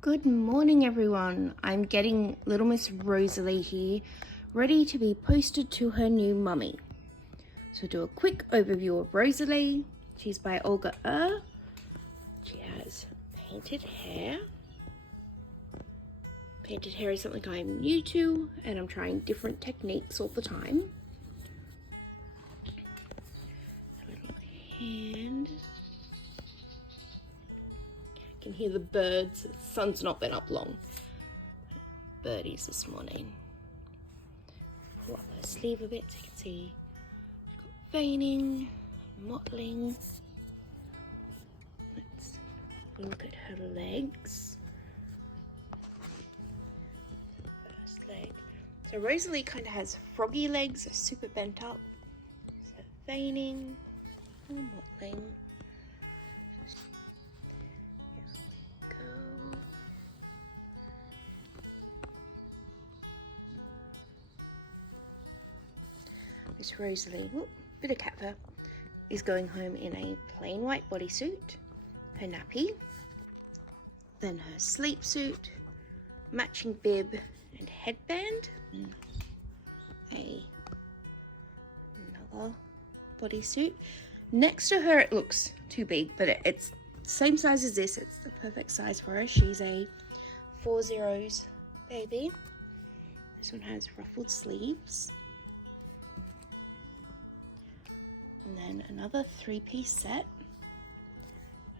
Good morning, everyone. I'm getting little Miss Rosalie here, ready to be posted to her new mummy. So do a quick overview of Rosalie. She's by Olga. She has painted hair. Painted hair is something I'm new to, and I'm trying different techniques all the time. A little hand. I can hear the birds. The sun's not been up long. Birdies this morning. Pull up her sleeve a bit so you can see she's got veining, mottling. Let's look at her legs. First leg. So Rosalie kind of has froggy legs, super bent up. So veining, or mottling. Miss Rosalie, bit of cat fur, is going home in a plain white bodysuit, her nappy, then her sleep suit, matching bib and headband, another bodysuit. Next to her it looks too big, but it's the same size as this. It's the perfect size for her. She's a 4-0 baby. This one has ruffled sleeves. And then another 3-piece set.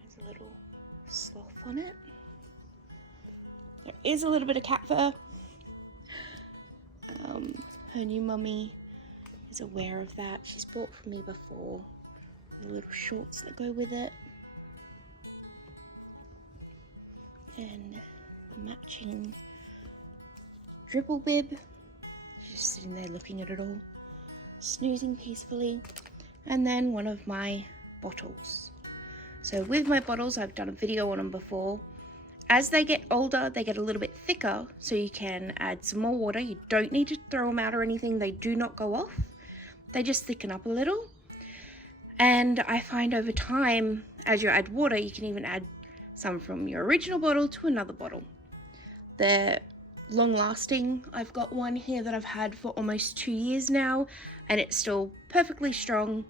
There's a little sloth on it. There is a little bit of cat fur. Her new mummy is aware of that. She's bought for me before. The little shorts that go with it. And the matching dribble bib. She's just sitting there looking at it all, snoozing peacefully. And then one of my bottles. So with my bottles, I've done a video on them before. As they get older, they get a little bit thicker, so you can add some more water. You don't need to throw them out or anything. They do not go off. They just thicken up a little. And I find over time, as you add water, you can even add some from your original bottle to another bottle. They're long lasting. I've got one here that I've had for almost 2 years now, and it's still perfectly strong.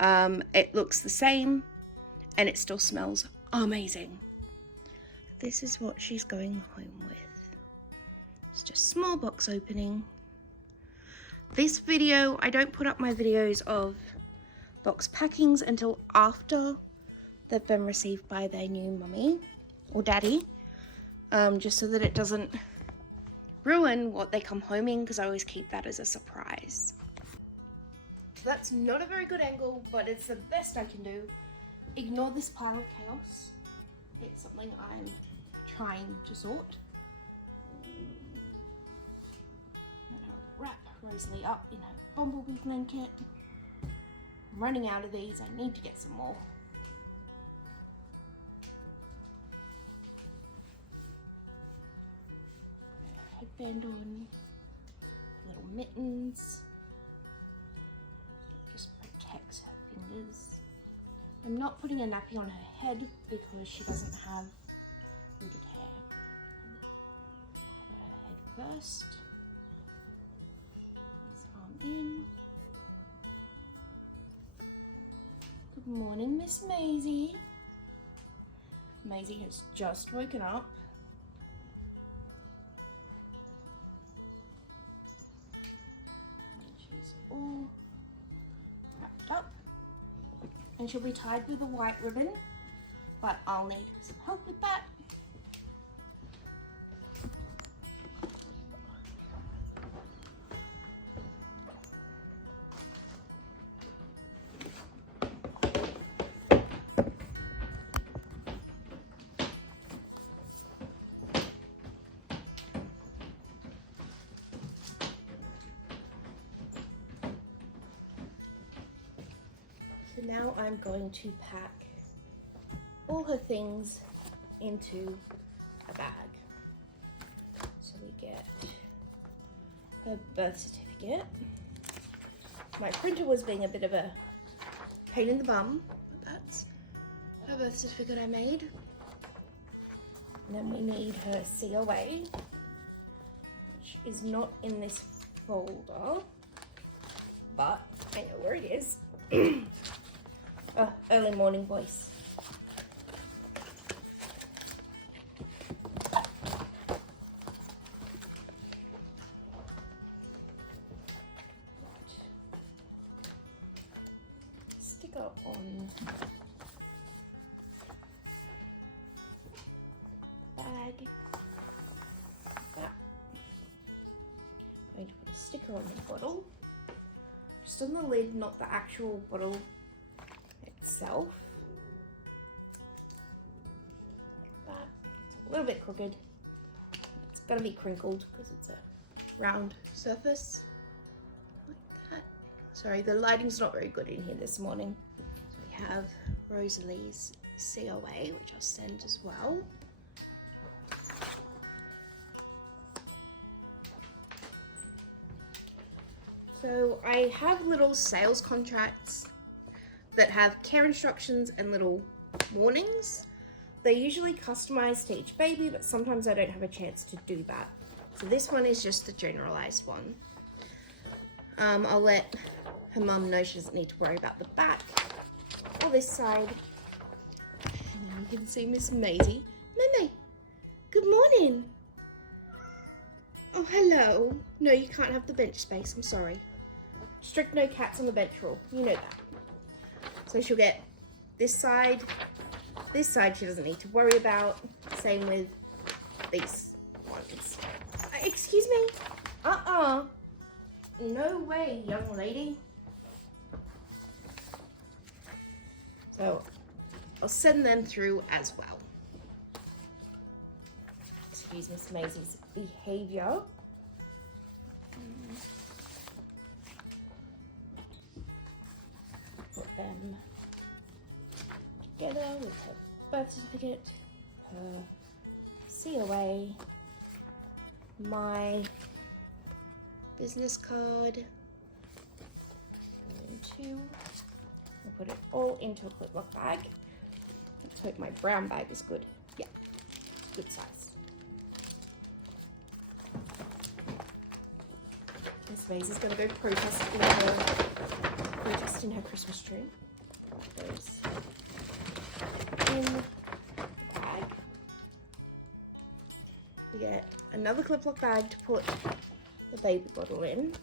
It looks the same, and it still smells amazing. This is what she's going home with. It's just small box opening. This video, I don't put up my videos of box packings until after they've been received by their new mummy or daddy, just so that it doesn't ruin what they come home in, because I always keep that as a surprise. That's not a very good angle, but it's the best I can do. Ignore this pile of chaos. It's something I'm trying to sort. I'm gonna wrap Rosalie up in her bumblebee blanket. I'm running out of these. I need to get some more. Headband on, little mittens. Just protects her fingers. I'm not putting a nappy on her head because she doesn't have rooted hair. Put her head first. This arm in. Good morning, Miss Maisie. Maisie has just woken up. And she's all wrapped up. And she'll be tied with a white ribbon, but I'll need some help with that. So now I'm going to pack all her things into a bag. So we get her birth certificate. My printer was being a bit of a pain in the bum, but that's her birth certificate I made. And then we need her COA, which is not in this folder, but I know where it is. Oh, early morning voice. Sticker on bag. That. I'm going to put a sticker on the bottle. Just on the lid, not the actual bottle itself. That. It's a little bit crooked. It's gonna be crinkled because it's a round surface. Like that. Sorry, the lighting's not very good in here this morning. So we have Rosalie's COA, which I'll send as well. So I have little sales contracts that have care instructions and little warnings. They're usually customized to each baby, but sometimes I don't have a chance to do that. So this one is just the generalized one. I'll let her mum know she doesn't need to worry about the back or this side. And you can see Miss Maisie. Meme, good morning. Oh, hello. No, you can't have the bench space, I'm sorry. Strict no cats on the bench rule, you know that. So she'll get this side she doesn't need to worry about. Same with these ones. Excuse me? No way, young lady. So I'll send them through as well. Excuse Miss Maisie's behavior. Put them together with her birth certificate, her COA, my business card, I'll put it all into a Cliplock bag. Let's hope my brown bag is good. Yeah, good size. Miss Maisie's gonna go protest in her Christmas tree. Those in the bag. We get another Cliplock bag to put the baby bottle in.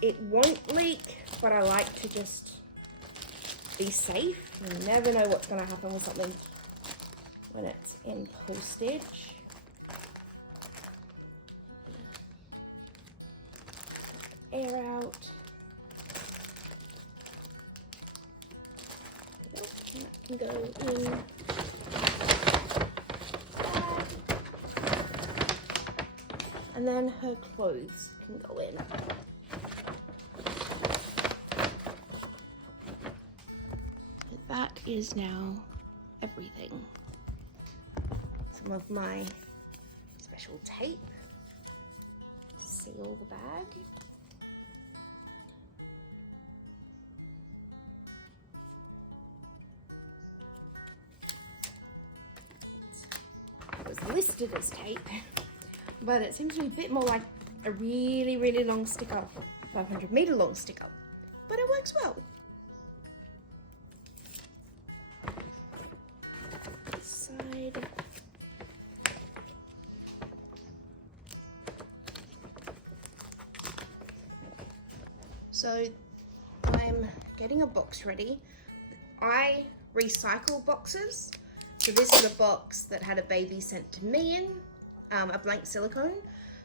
It won't leak, but I like to just be safe. You never know what's gonna happen with something when it's in postage. Air out. And that can go in bag. And then her clothes can go in. That is now everything. Some of my special tape to seal the bag. It was listed as tape, but it seems to be a bit more like a really, really long sticker, 500-meter long sticker, but it works well. Side. So I'm getting a box ready. I recycle boxes. So this is a box that had a baby sent to me in, a blank silicone.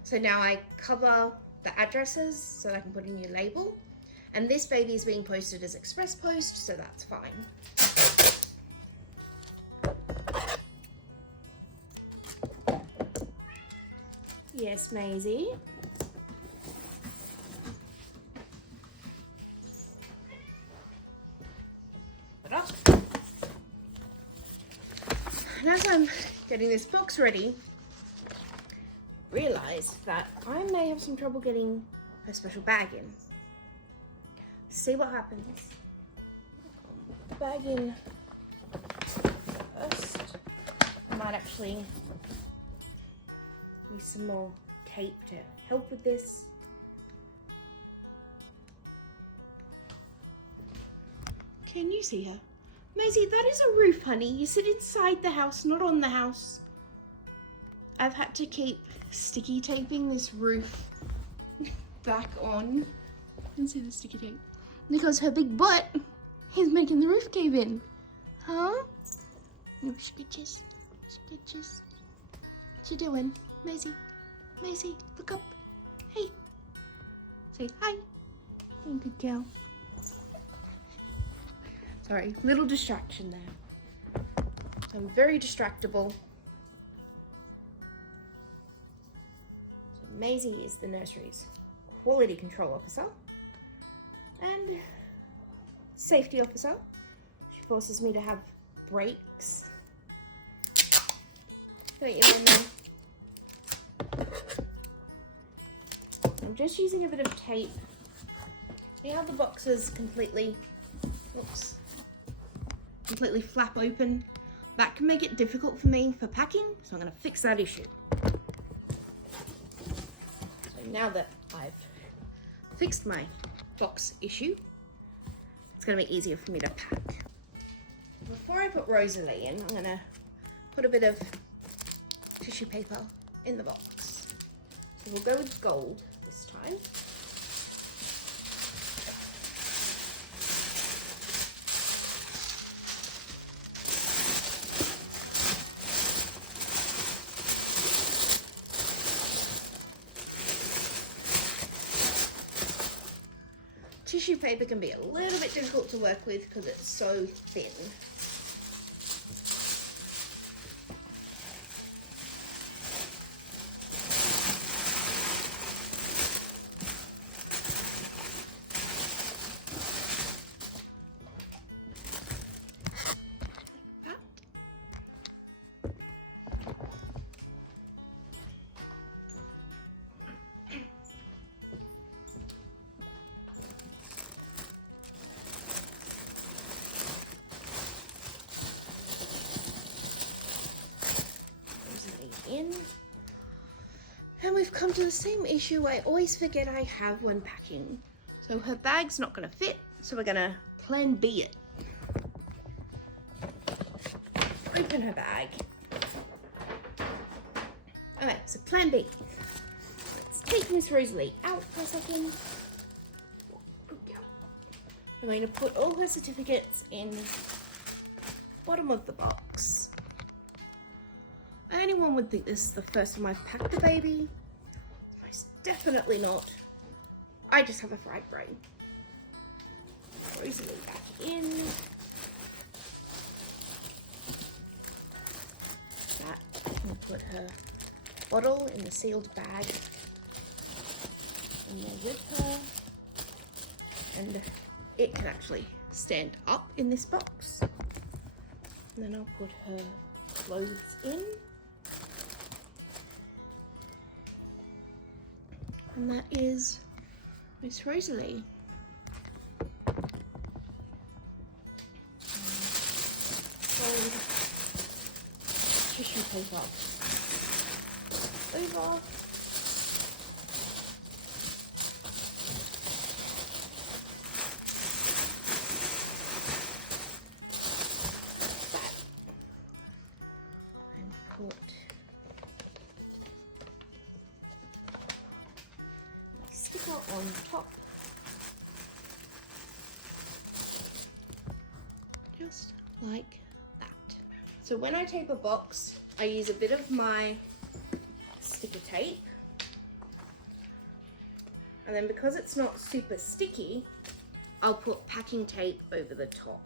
So now I cover the addresses so that I can put a new label. And this baby is being posted as express post, so that's fine. Yes, Maisie. And as I'm getting this box ready, realized that I may have some trouble getting a special bag in. See what happens. Bag in first. might actually use some more tape to help with this. Can you see her? Maisie, that is a roof, honey. You sit inside the house, not on the house. I've had to keep sticky taping this roof back on. You can see the sticky tape. Because her big butt is making the roof cave in. Huh? No scritches. Scritches. What you doing? Maisie? Maisie, look up. Hey. Say hi. Good girl. Sorry, little distraction there. So I'm very distractible. So Maisie is the nursery's quality control officer and safety officer. She forces me to have breaks. Don't you, Mummy? I'm just using a bit of tape. See how the box is completely flap open? That can make it difficult for me for packing, so I'm going to fix that issue. So now that I've fixed my box issue, it's going to be easier for me to pack. Before I put Rosalie in, I'm going to put a bit of tissue paper in the box. So we'll go with gold this time. Tissue paper can be a little bit difficult to work with because it's so thin. In, and we've come to the same issue I always forget I have when packing. So her bag's not going to fit, so we're going to plan B it. Open her bag. Okay, so plan B. Let's take Miss Rosalie out for a second. I'm going to put all her certificates in the bottom of the box. Anyone would think this is the first time I've packed a baby. Most definitely not. I just have a fried brain. Rosalie back in. That, I can put her bottle in the sealed bag in there with her. And it can actually stand up in this box. And then I'll put her clothes in. And that is Miss Rosalie. Fold tissue paper over. That. And put on top, just like that. So when I tape a box, I use a bit of my sticker tape, and then because it's not super sticky, I'll put packing tape over the top.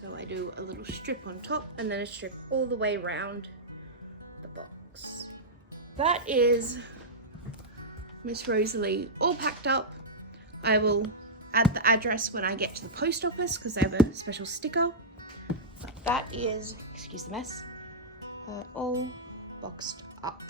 So I do a little strip on top and then a strip all the way around the box. That is Miss Rosalie all packed up. I will add the address when I get to the post office because they have a special sticker. But that is, excuse the mess, all boxed up.